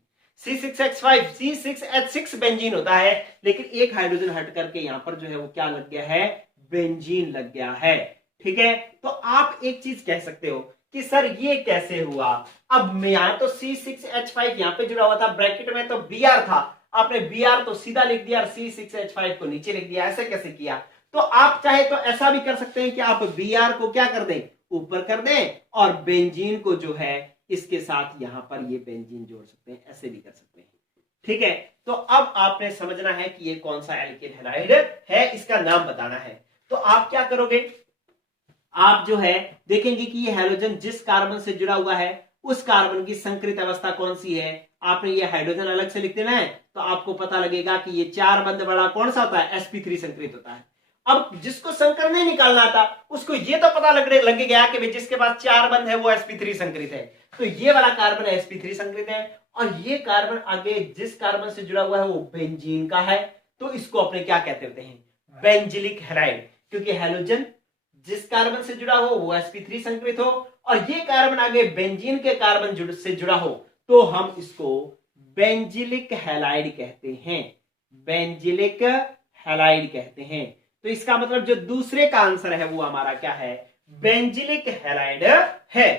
C6H5 C6H6 बेंजीन होता है, लेकिन एक हाइड्रोजन हट करके यहां पर जो है वो क्या लग गया है, बेंजीन लग गया है। ठीक है, तो आप एक चीज कह सकते हो कि सर ये कैसे हुआ। अब यहां तो C6H5 यहां पे जुड़ा हुआ था, ब्रैकेट में तो Br था, आपने Br तो सीधा लिख दिया और C6H5 को नीचे लिख दिया। ऐसे कैसे किया। तो आप चाहे तो ऐसा भी कर सकते हैं कि आप Br को क्या कर दें, ऊपर कर दें, और बेंजीन को जो है इसके साथ यहां पर ये बेंजीन जोड़ सकते हैं, ऐसे भी कर सकते हैं। ठीक है, तो अब आपने समझना है कि ये कौन सा एल्किल हैलाइड है, इसका नाम बताना है। तो आप क्या करोगे, आप जो है देखेंगे कि ये हैलोजन जिस कार्बन से जुड़ा हुआ है उस कार्बन की संकरित अवस्था कौन सी है। आपने ये हाइड्रोजन अलग से लिख देना है, तो आपको पता लगेगा कि ये 4 बंध वाला कौन सा होता है, sp3 संकरित होता है। अब जिसको संकरण नहीं निकालना था उसको ये तो पता लग गया कि जिसके पास 4 बंध है वो sp3 संकरित है, तो ये वाला कार्बन sp3 संकरित है, और ये कार्बन आगे जिस कार्बन से जुड़ा हुआ है वो बेंजीन का है, तो इसको अपने क्या कहते होते हैं, बेंजिलिक हैलाइड। क्योंकि हैलोजन जिस कार्बन से जुड़ा हो वो sp3 संकरित हो, और ये कार्बन आगे बेंजीन के कार्बन से जुड़ा हो, तो हम इसको बेंजिलिक हैलाइड कहते हैं, बेंजिलिक हैलाइड कहते हैं। तो इसका मतलब जो दूसरे का आंसर है वो हमारा क्या है, बेंजिलिक हैलाइड है।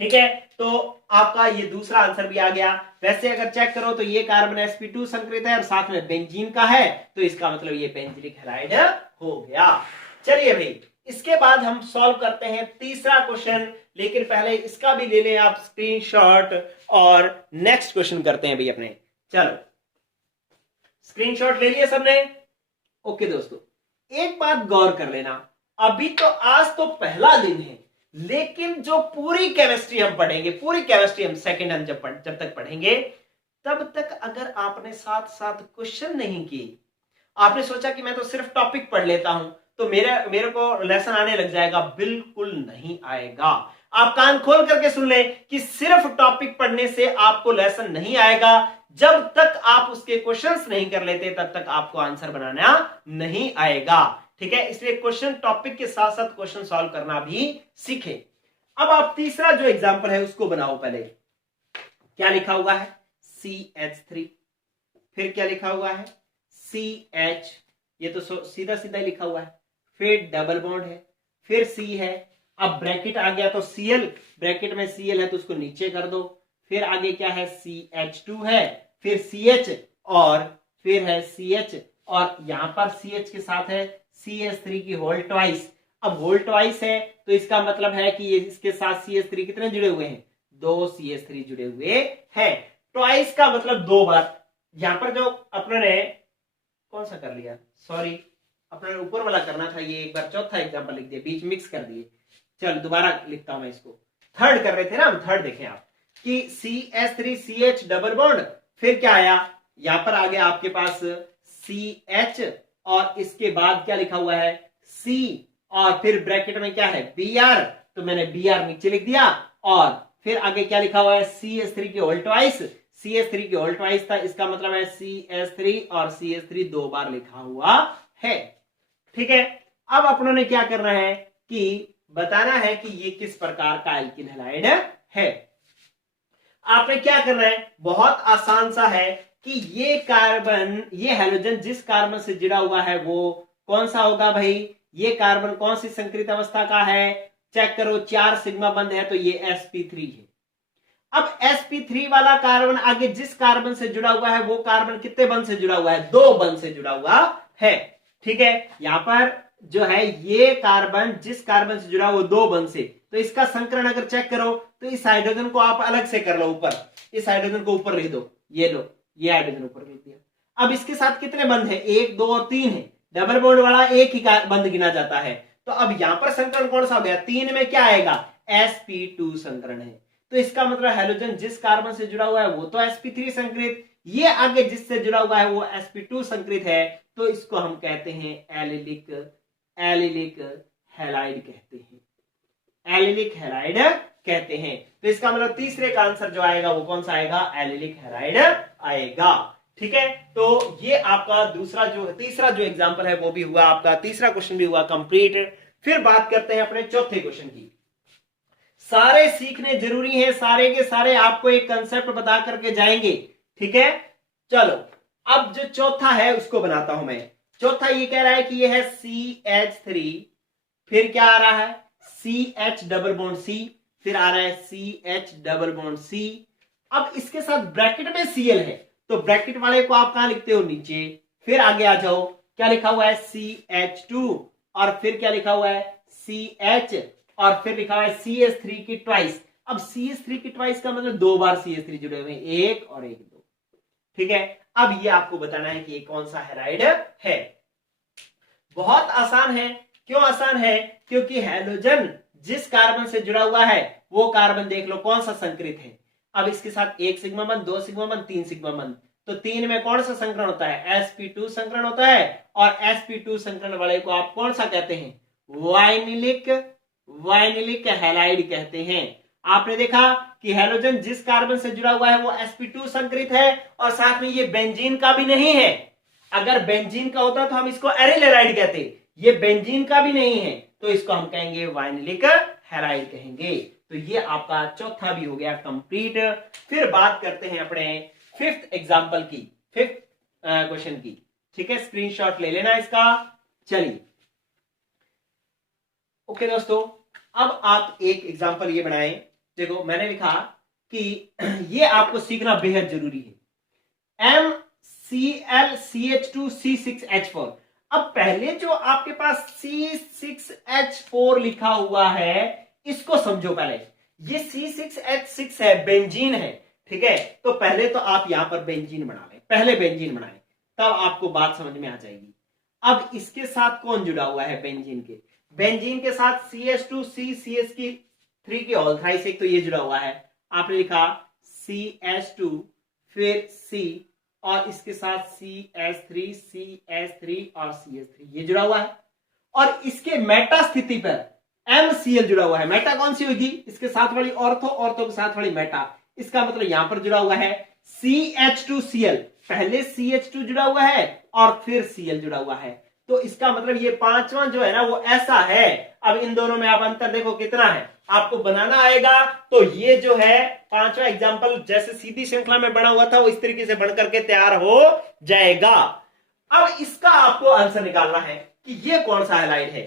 ठीक है, तो आपका ये दूसरा आंसर भी आ गया। वैसे अगर चेक करो तो ये कार्बन sp2 संकरित है और साथ में बेंजीन का है, तो इसका मतलब ये बेंजिलिक हैलाइड हो गया। चलिए भाई, इसके बाद हम सॉल्व करते हैं तीसरा क्वेश्चन, लेकिन पहले इसका भी ले लें आप स्क्रीनशॉट, और नेक्स्ट क्वेश्चन करते हैं भाई अपने। चलो स्क्रीनशॉट ले लिए सबने। ओके दोस्तों, एक बात गौर कर लेना, अभी तो आज तो पहला दिन है, लेकिन जो पूरी केमिस्ट्री हम पढ़ेंगे, पूरी केमिस्ट्री हम सेकंड हम जब तक पढ़ेंगे, तब तक अगर आपने साथ साथ क्वेश्चन नहीं किए, आपने सोचा कि मैं तो सिर्फ टॉपिक पढ़ लेता हूं तो मेरे को लेसन आने लग जाएगा, बिल्कुल नहीं आएगा। आप कान खोल करके सुन लें कि सिर्फ टॉपिक पढ़ने से आपको लेसन नहीं आएगा। जब तक आप उसके क्वेश्चंस नहीं कर लेते तब तक आपको आंसर बनाना नहीं आएगा। ठीक है, इसलिए क्वेश्चन टॉपिक के साथ साथ क्वेश्चन सॉल्व करना भी सीखें। अब आप तीसरा जो एग्जांपल है उसको बनाओ। पहले क्या लिखा हुआ है, CH3, फिर क्या लिखा हुआ है, CH, ये तो सीधा सीधा लिखा हुआ है, फिर डबल बॉन्ड है, फिर C है, अब ब्रैकेट आ गया तो Cl, ब्रैकेट में Cl है तो उसको नीचे कर दो, फिर आगे क्या है, CH2 है, फिर CH और फिर है CH, और यहां पर CH के साथ है CH3 की होल ट्वाइस। अब होल ट्वाइस है तो इसका मतलब है कि ये इसके साथ CH3 कितने जुड़े हुए हैं, 2 CH3 जुड़े हुए हैं। ट्वाइस का मतलब 2 बार। यहां पर जो अपने कौन सा कर लिया, सॉरी, अपने ऊपर वाला करना था, ये एक बार चौथा एग्जांपल लिख दिया, बीच मिक्स कर दिए। चल दोबारा लिखता हूं मैं इसको, थर्ड कर रहे थे ना हम, थर्ड देखें आप कि CH3CH डबल बॉन्ड, फिर क्या आया, यहां पर आ गया आपके पास CH और इसके बाद क्या लिखा हुआ है C, और फिर ब्रैकेट में क्या है Br, तो मैंने Br नीचे लिख दिया, और फिर आगे क्या लिखा हुआ है CH3 की होल ट्वाइस, CH3 की होल ट्वाइस था, इसका मतलब है CH3 और CH3 2 बार लिखा हुआ है। ठीक है, अब अपनों ने क्या करना है कि बताना है कि ये किस प्रकार का एल्किन हैलाइड है। आपने क्या करना है, बहुत आसान सा है कि ये कार्बन, ये हैलोजन जिस कार्बन से जुड़ा हुआ है वो कौन सा होगा भाई, ये कार्बन कौन सी संकरित अवस्था का है, चेक करो, 4 सिग्मा बंध है तो ये sp3 है। अब sp3 वाला कार्बन आगे जिस कार्बन से जुड़ा हुआ है वो कार्बन कितने बंध से जुड़ा हुआ है, 2 बंध से जुड़ा हुआ है। ठीक है, यहां पर जो है ये कार्बन जिस कार्बन से जुड़ा हुआ 2 बंध से, तो इसका संकरण अगर चेक करो तो इस हाइड्रोजन को आप अलग से कर लो, ऊपर इस हाइड्रोजन को ऊपर लिख दो, ये लो, ये हाइड्रोजन ऊपर लिख दिया। अब इसके साथ कितने बंध है, 1 2 और 3 है, डबल बॉन्ड वाला एक ही बंध गिना जाता है, तो अब यहां पर संकरण कौन सा हो गया, 3 में क्या आएगा, sp2 संकरण है, तो इसका मतलब हैलोजन जिस कार्बन से जुड़ा हुआ है वो तो sp3 संकरित, ये आगे जिससे जुड़ा हुआ है वो sp2 संकरित है, तो इसको हम कहते हैं एलिलिक हैलाइड कहते हैं, एलिलिक हैलाइड कहते हैं। तो इसका मतलब तीसरे का आंसर जो आएगा वो कौन सा आएगा, एलिलिक हैलाइड आएगा। ठीक है, तो ये आपका दूसरा जो तीसरा जो एग्जांपल है वो भी हुआ, आपका तीसरा क्वेश्चन भी हुआ कंप्लीट। फिर बात करते हैं अपने चौथे क्वेश्चन की। सारे सीखने जरूरी है, सारे के सारे आपको एक कंसेप्ट बता करके जाएंगे। ठीक है, चलो अब जो चौथा है उसको बनाता हूं मैं। चौथा ये कह रहा है कि ये है CH3, फिर क्या आ रहा है CH डबल बॉन्ड C, फिर आ रहा है CH डबल बॉन्ड C। अब इसके साथ ब्रैकेट में Cl है, तो ब्रैकेट वाले को आप कहां लिखते हो, नीचे, फिर आगे आ जाओ, क्या लिखा हुआ है CH2, और फिर क्या लिखा हुआ है CH, और फिर लिखा हुआ है CH3 की ट्वाइस। अब CH3 की ट्वाइस का मतलब 2 बार CH3 जुड़े हुए हैं, 1 और 1 2। ठीक है, अब ये आपको बताना है कि ये कौन सा हैलाइड है। बहुत आसान है, क्यों आसान है, क्योंकि हैलोजन जिस कार्बन से जुड़ा हुआ है वो कार्बन देख लो कौन सा संकरित है। अब इसके साथ 1 सिग्मा बंध, 2 सिग्मा बंध, 3 सिग्मा बंध, तो 3 में कौन सा संकरण होता है, sp2 संकरण होता है, और sp2 संकरण वाले को आप कौन सा कहते हैं, वाइनिलिक हैलाइड कहते हैं। आपने देखा कि हैलोजन जिस कार्बन से जुड़ा हुआ है वो sp2 संकरित है, और साथ में ये बेंजीन का भी नहीं है। अगर बेंजीन का होता तो हम इसको एरिल हैलाइड कहते, ये बेंजीन का भी नहीं है तो इसको हम कहेंगे वाइनिलिक हैलाइड कहेंगे। तो ये आपका चौथा भी हो गया कंप्लीट। फिर बात करते हैं अपने फिफ्थ एग्जांपल की, फिफ्थ क्वेश्चन की। ठीक है, स्क्रीनशॉट ले लेना इसका। चलिए ओके दोस्तों, अब आप एक एग्जांपल ये बनाएं। देखो मैंने लिखा कि ये आपको सीखना बेहद जरूरी है, MClCH2C6H4। अब पहले जो आपके पास C6H4 लिखा हुआ है इसको समझो। पहले ये C6H6 है, बेंजीन है। ठीक है, तो पहले तो आप यहां पर बेंजीन बना लें, पहले बेंजीन बनाएं, तब आपको बात समझ में आ जाएगी। अब इसके साथ कौन जुड़ा हुआ है, बेंजीन के, बेंजीन के साथ CH2CCH3 की होल थ्राइस, एक तो ये जुड़ा हुआ है। आपने लिखा CH2 फिर C और इसके साथ CH3 और CH3 ये जुड़ा हुआ है। और इसके मेटा स्थिति पर MCl जुड़ा हुआ है, मेटा कौन सी होगी, इसके साथ वाली ऑर्थो, ऑर्थो के साथ वाली मेटा, इसका मतलब यहां पर जुड़ा हुआ है CH2Cl, पहले CH2 जुड़ा हुआ है और फिर Cl जुड़ा हुआ है, तो इसका मतलब ये पांचवा जो है ना वो ऐसा है। अब इन दोनों में आप अंतर देखो कितना है, आपको बनाना आएगा तो ये जो है पांचवा एग्जाम्पल जैसे सीधी श्रृंखला में बना हुआ था वो इस तरीके से बन करके तैयार हो जाएगा। अब इसका आपको आंसर निकालना है कि ये कौन सा हैलाइड है,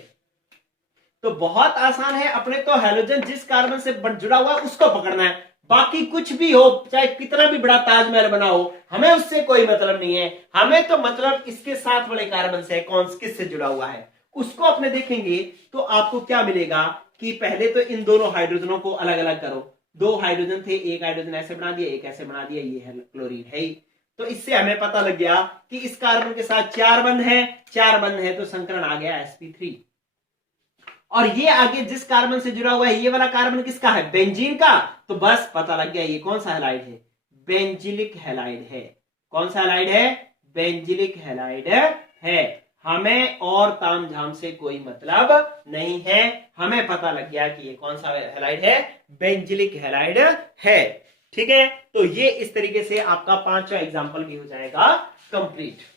तो बहुत आसान है, अपने तो हैलोजन जिस कार्बन से जुड़ा हुआ है उसको पकड़ना है, बाकी कुछ भी हो, चाहे कितना भी बड़ा ताजमहल बना हो, हमें उससे कोई मतलब नहीं है, हमें तो मतलब इसके साथ वाले कार्बन से कौन किससे जुड़ा हुआ है उसको अपने देखेंगे। तो आपको क्या मिलेगा कि पहले तो इन दोनों हाइड्रोजनों को अलग अलग करो, दो हाइड्रोजन थे, एक हाइड्रोजन ऐसे बना दिया, एक ऐसे बना दिया, ये है क्लोरीन है ही। तो इससे हमें पता लग गया कि इस कार्बन के साथ चार बंध है तो संकरण आ गया sp3। और ये आगे जिस कार्बन से जुड़ा हुआ है ये वाला कार्बन किसका है, बेंजीन का, तो बस पता लग गया ये कौन सा हैलाइड है, बेंजिलिक हैलाइड है। कौन सा हैलाइड है, बेंजिलिक हैलाइड है। हमें और तामझाम से कोई मतलब नहीं है, हमें पता लग गया कि ये कौन सा हैलाइड है, बेंजिलिक हैलाइड है। ठीक है, तो ये इस तरीके से आपका पांचवा एग्जाम्पल भी हो जाएगा कंप्लीट।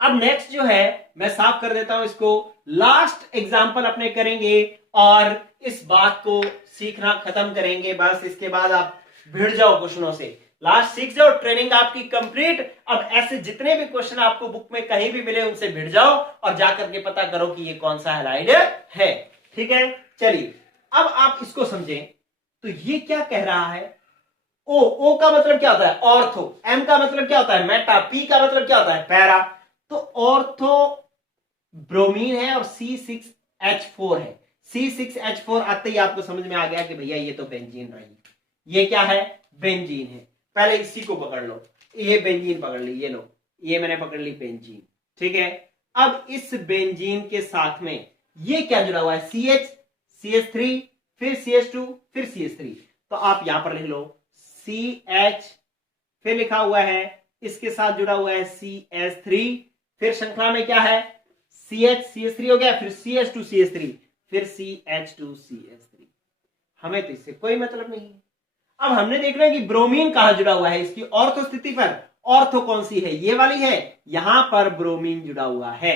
अब नेक्स्ट जो है मैं साफ कर देता हूं इसको, लास्ट एग्जाम्पल अपने करेंगे और इस बात को सीखना खत्म करेंगे, बस इसके बाद आप भिड़ जाओ क्वेश्चनों से, लास्ट सीख जाओ, ट्रेनिंग आपकी कंप्लीट। अब ऐसे जितने भी क्वेश्चन आपको बुक में कहीं भी मिले उनसे भिड़ जाओ और जाकर के पता करो कि ये कौन सा हैलाइड है। ठीक है, चलिए अब आप इसको समझें, तो ये क्या कह रहा है, ओ का मतलब क्या होता है, ऑर्थो, एम का मतलब क्या होता है, मेटा, पी का मतलब क्या होता है, पैरा, तो ऑर्थो ब्रोमीन है और C6H4 है, C6H4 आते ही आपको समझ में आ गया कि भैया ये तो बेंजीन रही, ये क्या है, बेंजीन है। पहले इसी को पकड़ लो, ये बेंजीन पकड़ ली, ये लो, ये मैंने पकड़ ली बेंजीन। ठीक है, अब इस बेंजीन के साथ में ये क्या जुड़ा हुआ है, CH, CH3, फिर CH2, फिर CH3, तो आप यहां पर लिख लो CH, फिर लिखा हुआ है इसके साथ जुड़ा हुआ है CH3, फिर श्रृंखला में क्या है CH, CH3 हो गया, फिर CH2, CH3, फिर CH2, CH3। हमें तो इससे कोई मतलब नहीं है। अब हमने देखना है कि ब्रोमीन कहां जुड़ा हुआ है, इसकी ऑर्थो स्थिति पर, ऑर्थो कौन सी है, ये वाली है, यहां पर ब्रोमीन जुड़ा हुआ है।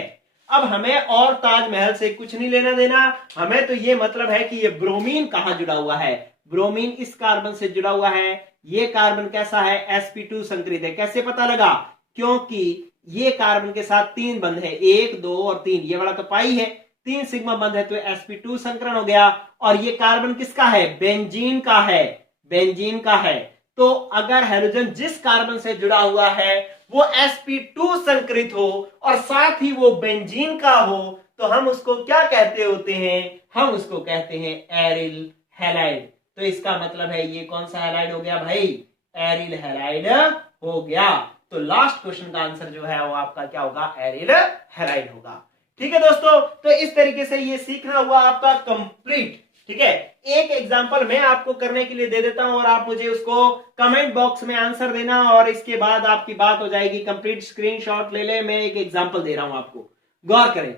अब हमें और ताजमहल से कुछ नहीं लेना देना, हमें तो ये मतलब है कि ये ब्रोमीन कहां जुड़ा हुआ है, ब्रोमीन इस कार्बन से जुड़ा हुआ है, ये कार्बन कैसा है, sp2 संकरित है। कैसे पता लगा, क्योंकि ये कार्बन के साथ तीन बंध है, 1 2 और 3, ये वाला तो पाई है, 3 सिग्मा बंध है तो sp2 संकरण हो गया। और ये कार्बन किसका है, बेंजीन का है, बेंजीन का है। तो अगर हाइड्रोजन जिस कार्बन से जुड़ा हुआ है वो sp2 संकरित हो और साथ ही वो बेंजीन का हो तो हम उसको क्या कहते होते हैं, हम उसको कहते हैं एरिल हैलाइड। तो इसका मतलब है ये कौन सा हैलाइड हो गया भाई, एरिल हैलाइड हो गया। तो लास्ट क्वेश्चन का आंसर जो है वो आपका क्या होगा, एरिल हैलाइड होगा। ठीक है दोस्तों, तो इस तरीके से ये सीखना हुआ आपका कंप्लीट। ठीक है, एक एग्जांपल मैं आपको करने के लिए दे देता हूं और आप मुझे उसको कमेंट बॉक्स में आंसर देना और इसके बाद आपकी बात हो जाएगी कंप्लीट। स्क्रीनशॉट ले ले, मैं एक एग्जांपल दे रहा हूं आपको, गौर करें।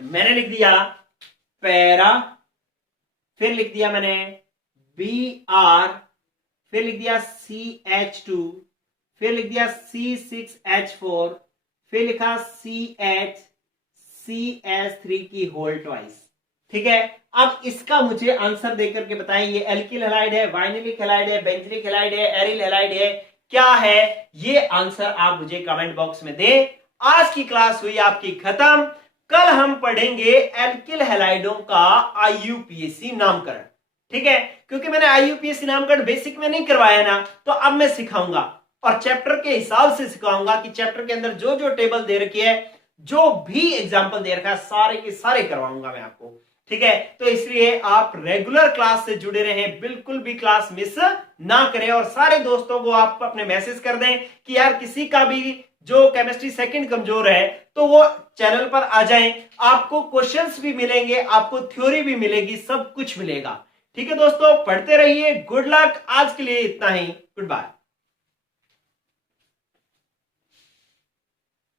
मैंने लिख दिया पैरा, फिर लिख दिया मैंने Br, फिर लिख दिया CH2, फिर लिख दिया C6H4, फिर लिखा CH, CH3 की होल ट्वाइस। ठीक है, अब इसका मुझे आंसर देकर के बताएं ये एल्किल हैलाइड है, वाइनिलिक हैलाइड है, बेंजिलिक हैलाइड है, एरिल हैलाइड है, क्या है ये आंसर आप मुझे कमेंट बॉक्स में दें। आज की क्लास हुई आपकी खत्म, कल हम पढ़ेंगे एल्किल हैलाइडों का IUPAC नामकरण। ठीक है, क्योंकि मैंने IUPAC नामकरण बेसिक में नहीं करवाया ना, तो अब मैं सिखाऊंगा और चैप्टर के हिसाब से सिखाऊंगा कि चैप्टर के अंदर जो जो टेबल दे रखी है, जो भी एग्जाम्पल दे रखा है, सारे के सारे करवाऊंगा मैं आपको। ठीक है, तो इसलिए आप रेगुलर क्लास से जुड़े रहें, बिल्कुल भी क्लास मिस ना करें और सारे दोस्तों को आप अपने मैसेज कर दें कि यार किसी का भी जो केमिस्ट्री सेकंड कमजोर है तो वो चैनल पर आ जाएं, आपको क्वेश्चंस भी मिलेंगे, आपको थ्योरी भी मिलेगी, सब कुछ मिलेगा। ठीक है दोस्तों, पढ़ते रहिए, गुड लक, आज के लिए इतना ही, गुड बाय।